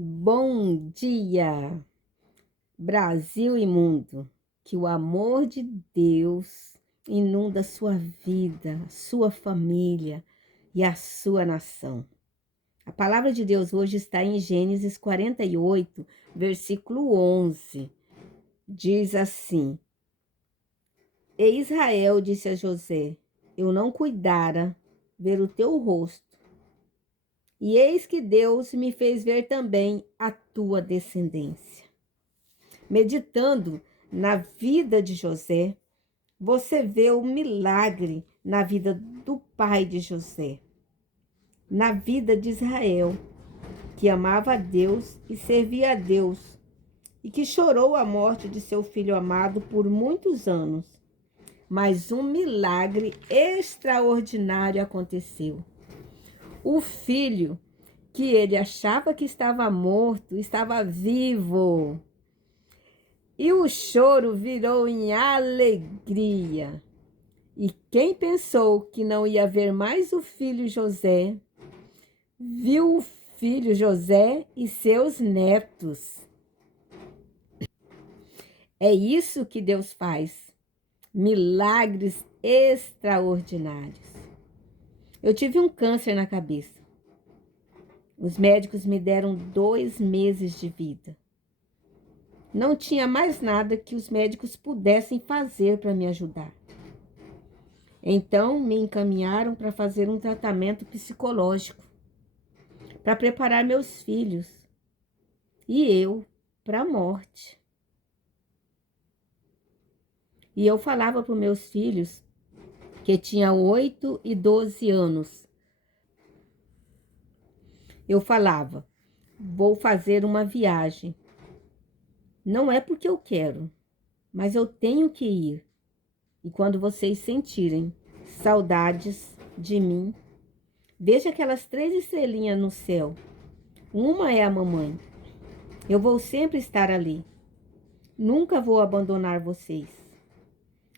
Bom dia, Brasil e mundo. Que o amor de Deus inunda sua vida, sua família e a sua nação. A palavra de Deus hoje está em Gênesis 48, versículo 11. Diz assim: E Israel disse a José: Eu não cuidara ver o teu rosto, e eis que Deus me fez ver também a tua descendência. Meditando na vida de José, você vê o milagre na vida do pai de José, na vida de Israel, que amava a Deus e servia a Deus, e que chorou a morte de seu filho amado por muitos anos. Mas um milagre extraordinário aconteceu. O filho que ele achava que estava morto, estava vivo. E o choro virou em alegria. E quem pensou que não ia ver mais o filho José, viu o filho José e seus netos. É isso que Deus faz. Milagres extraordinários. Eu tive um câncer na cabeça. Os médicos me deram 2 meses de vida. Não tinha mais nada que os médicos pudessem fazer para me ajudar. Então, me encaminharam para fazer um tratamento psicológico, para preparar meus filhos e eu para a morte. E eu falava para os meus filhos, que tinha 8 e 12 anos. Eu falava: vou fazer uma viagem. Não é porque eu quero, mas eu tenho que ir. E quando vocês sentirem saudades de mim, veja aquelas 3 estrelinhas no céu. Uma é a mamãe. Eu vou sempre estar ali. Nunca vou abandonar vocês.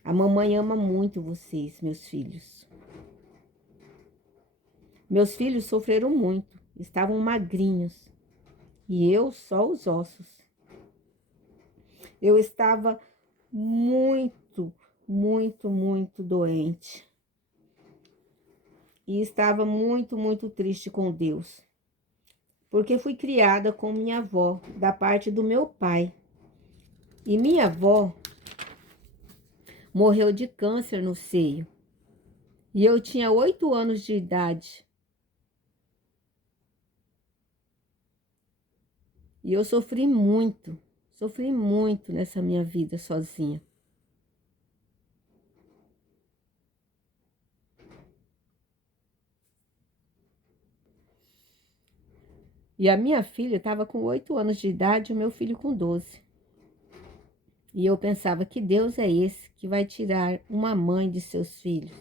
A mamãe ama muito vocês, meus filhos. Meus filhos sofreram muito, estavam magrinhos. E eu só os ossos. Eu estava muito, muito doente. E estava muito triste com Deus. Porque fui criada com minha avó, da parte do meu pai. E minha avó morreu de câncer no seio. E eu tinha 8 anos de idade. E eu sofri muito nessa minha vida sozinha. E a minha filha estava com 8 anos de idade e o meu filho com 12. E eu pensava, que Deus é esse que vai tirar uma mãe de seus filhos?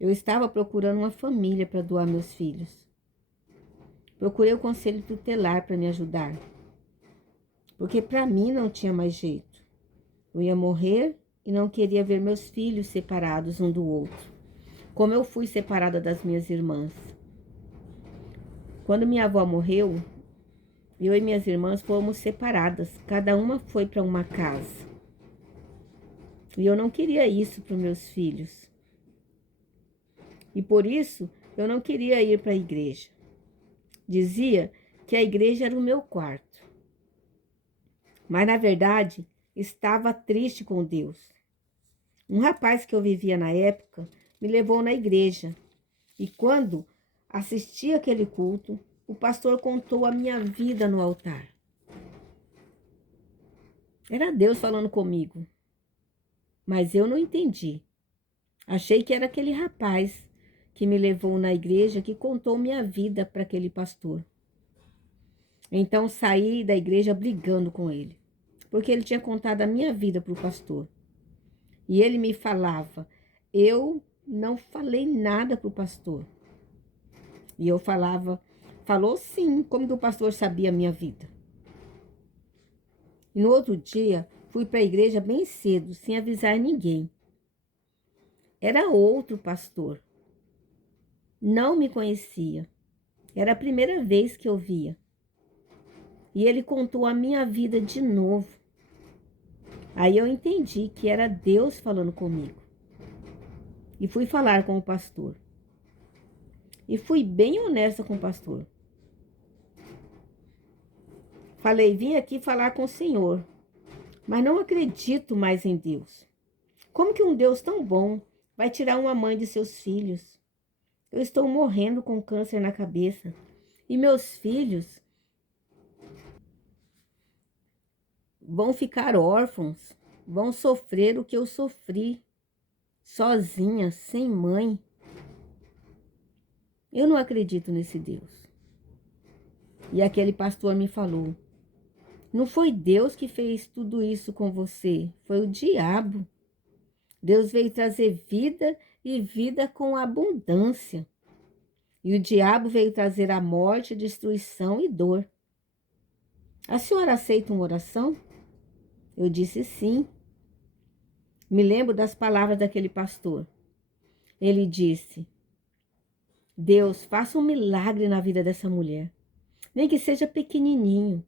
Eu estava procurando uma família para doar meus filhos. Procurei o conselho tutelar para me ajudar. Porque para mim não tinha mais jeito. Eu ia morrer e não queria ver meus filhos separados um do outro, como eu fui separada das minhas irmãs. Quando minha avó morreu, eu e minhas irmãs fomos separadas. Cada uma foi para uma casa. E eu não queria isso para os meus filhos. E por isso, eu não queria ir para a igreja. Dizia que a igreja era o meu quarto. Mas, na verdade, estava triste com Deus. Um rapaz que eu vivia na época me levou na igreja. E quando assisti aquele culto, o pastor contou a minha vida no altar. Era Deus falando comigo. Mas eu não entendi. Achei que era aquele rapaz que me levou na igreja que contou minha vida para aquele pastor. Então saí da igreja brigando com ele, porque ele tinha contado a minha vida para o pastor. E ele me falava, eu não falei nada para o pastor. E eu falava, falou sim, como que o pastor sabia a minha vida? E no outro dia, fui para a igreja bem cedo, sem avisar ninguém. Era outro pastor. Não me conhecia. Era a primeira vez que eu via. E ele contou a minha vida de novo. Aí eu entendi que era Deus falando comigo. E fui falar com o pastor. E fui bem honesta com o pastor. Falei, vim aqui falar com o Senhor, mas não acredito mais em Deus. Como que um Deus tão bom vai tirar uma mãe de seus filhos? Eu estou morrendo com câncer na cabeça. E meus filhos vão ficar órfãos, vão sofrer o que eu sofri, sozinha, sem mãe. Eu não acredito nesse Deus. E aquele pastor me falou, não foi Deus que fez tudo isso com você, foi o diabo. Deus veio trazer vida e vida com abundância. E o diabo veio trazer a morte, destruição e dor. A senhora aceita uma oração? Eu disse sim. Me lembro das palavras daquele pastor. Ele disse, Deus, faça um milagre na vida dessa mulher. Nem que seja pequenininho.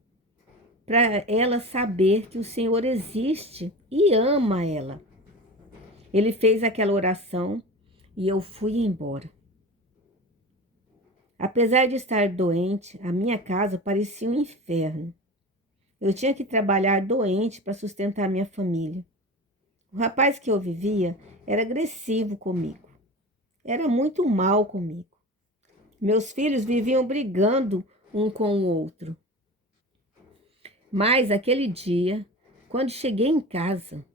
Para ela saber que o Senhor existe e ama ela. Ele fez aquela oração e eu fui embora. Apesar de estar doente, a minha casa parecia um inferno. Eu tinha que trabalhar doente para sustentar minha família. O rapaz que eu vivia era agressivo comigo. Era muito mal comigo. Meus filhos viviam brigando um com o outro. Mas aquele dia, quando cheguei em casa,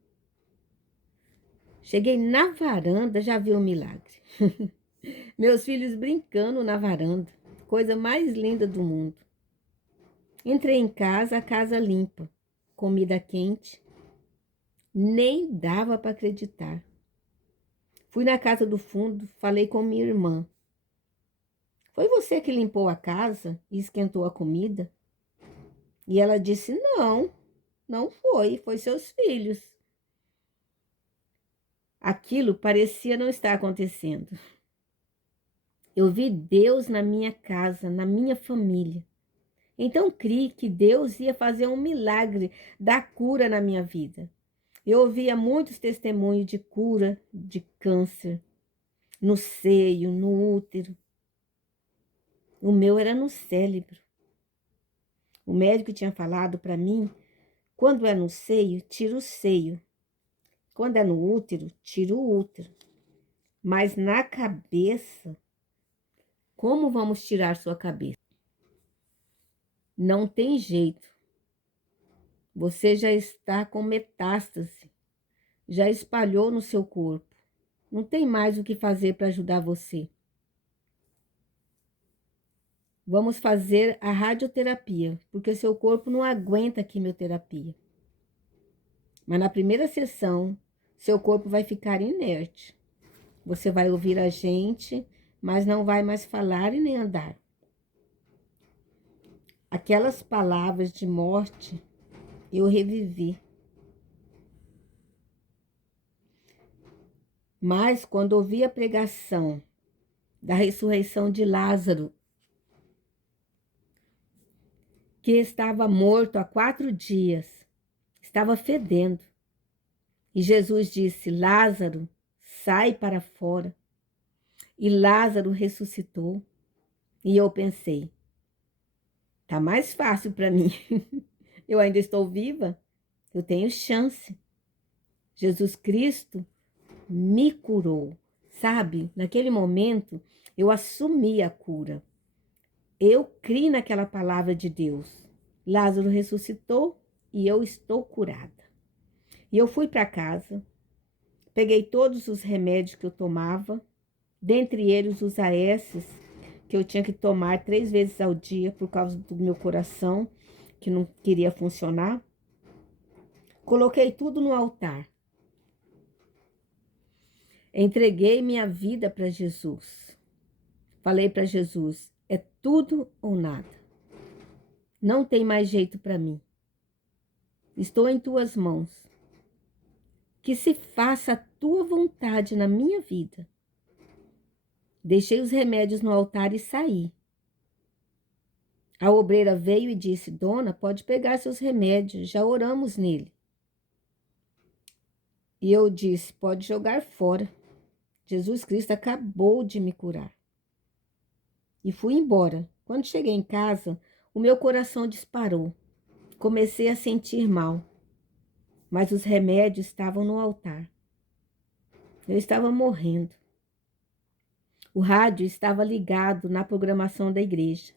cheguei na varanda, já vi um milagre. Meus filhos brincando na varanda, coisa mais linda do mundo. Entrei em casa, a casa limpa, comida quente. Nem dava para acreditar. Fui na casa do fundo, falei com minha irmã. Foi você que limpou a casa e esquentou a comida? E ela disse, não, não foi, foi seus filhos. Aquilo parecia não estar acontecendo. Eu vi Deus na minha casa, na minha família. Então criei que Deus ia fazer um milagre da cura na minha vida. Eu ouvia muitos testemunhos de cura de câncer, no seio, no útero. O meu era no cérebro. O médico tinha falado para mim, quando é no seio, tira o seio. Quando é no útero, tira o útero. Mas na cabeça, como vamos tirar sua cabeça? Não tem jeito. Você já está com metástase. Já espalhou no seu corpo. Não tem mais o que fazer para ajudar você. Vamos fazer a radioterapia, porque seu corpo não aguenta a quimioterapia. Mas na primeira sessão, seu corpo vai ficar inerte. Você vai ouvir a gente, mas não vai mais falar e nem andar. Aquelas palavras de morte, eu revivi. Mas quando ouvi a pregação da ressurreição de Lázaro, que estava morto há 4 dias, estava fedendo. E Jesus disse, Lázaro, sai para fora. E Lázaro ressuscitou. E eu pensei, tá mais fácil para mim. Eu ainda estou viva, eu tenho chance. Jesus Cristo me curou. Sabe, naquele momento eu assumi a cura. Eu criei naquela palavra de Deus. Lázaro ressuscitou e eu estou curada. E eu fui para casa, peguei todos os remédios que eu tomava, dentre eles os AS, que eu tinha que tomar 3 vezes ao dia por causa do meu coração, que não queria funcionar. Coloquei tudo no altar. Entreguei minha vida para Jesus. Falei para Jesus, é tudo ou nada. Não tem mais jeito para mim. Estou em tuas mãos. Que se faça a tua vontade na minha vida. Deixei os remédios no altar e saí. A obreira veio e disse: Dona, pode pegar seus remédios, já oramos nele. E eu disse: pode jogar fora. Jesus Cristo acabou de me curar. E fui embora. Quando cheguei em casa, o meu coração disparou. Comecei a sentir mal, mas os remédios estavam no altar. Eu estava morrendo. O rádio estava ligado na programação da igreja.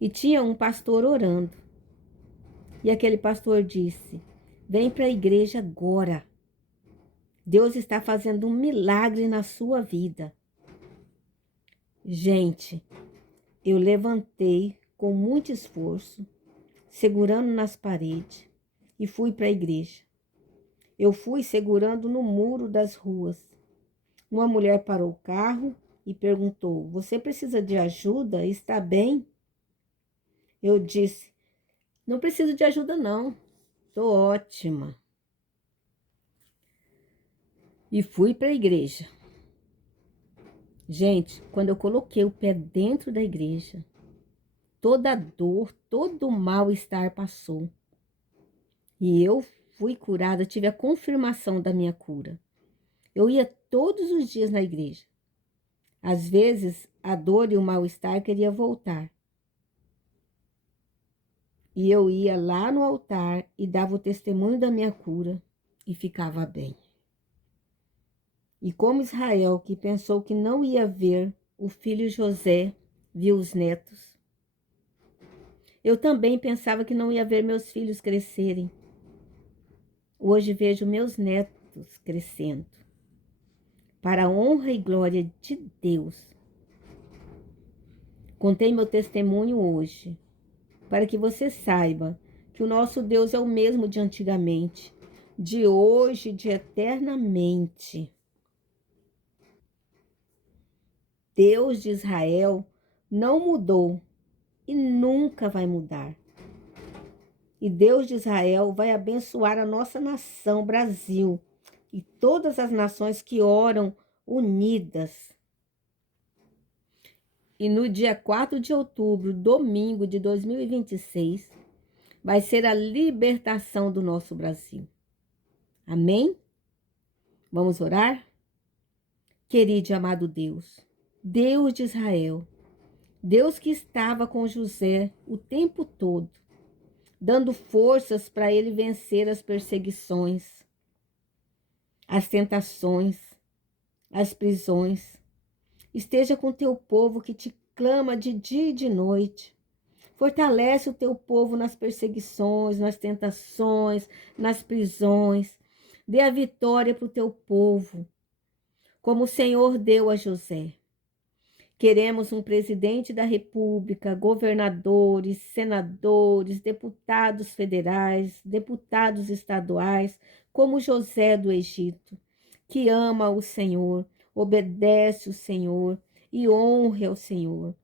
E tinha um pastor orando. E aquele pastor disse: vem para a igreja agora. Deus está fazendo um milagre na sua vida. Gente, eu levantei com muito esforço, segurando nas paredes, e fui para a igreja. Eu fui segurando no muro das ruas. Uma mulher parou o carro e perguntou: você precisa de ajuda? Está bem? Eu disse: não preciso de ajuda, não. Estou ótima. E fui para a igreja. Gente, quando eu coloquei o pé dentro da igreja, toda a dor, todo o mal-estar passou. E eu fui curada, tive a confirmação da minha cura. Eu ia todos os dias na igreja. Às vezes, a dor e o mal-estar queria voltar. E eu ia lá no altar e dava o testemunho da minha cura e ficava bem. E como Israel, que pensou que não ia ver o filho José, viu os netos, eu também pensava que não ia ver meus filhos crescerem. Hoje vejo meus netos crescendo, para a honra e glória de Deus. Contei meu testemunho hoje, para que você saiba que o nosso Deus é o mesmo de antigamente, de hoje, de eternamente. Deus de Israel não mudou e nunca vai mudar. E Deus de Israel vai abençoar a nossa nação, Brasil, e todas as nações que oram unidas. E no dia 4 de outubro, domingo de 2026, vai ser a libertação do nosso Brasil. Amém? Vamos orar? Querido e amado Deus, Deus de Israel, Deus que estava com José o tempo todo, dando forças para ele vencer as perseguições, as tentações, as prisões. Esteja com teu povo que te clama de dia e de noite. Fortalece o teu povo nas perseguições, nas tentações, nas prisões. Dê a vitória para o teu povo, como o Senhor deu a José. Queremos um presidente da República, governadores, senadores, deputados federais, deputados estaduais, como José do Egito, que ama o Senhor, obedece o Senhor e honre ao Senhor.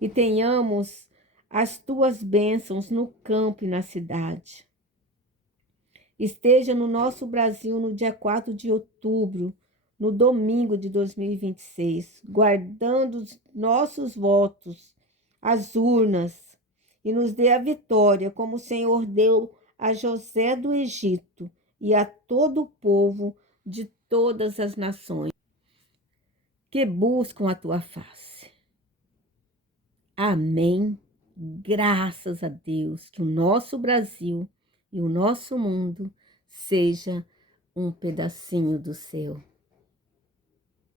E tenhamos as tuas bênçãos no campo e na cidade. Esteja no nosso Brasil no dia 4 de outubro, no domingo de 2026, guardando os nossos votos, as urnas, e nos dê a vitória, como o Senhor deu a José do Egito e a todo o povo de todas as nações que buscam a tua face. Amém. Graças a Deus, que o nosso Brasil e o nosso mundo seja um pedacinho do céu.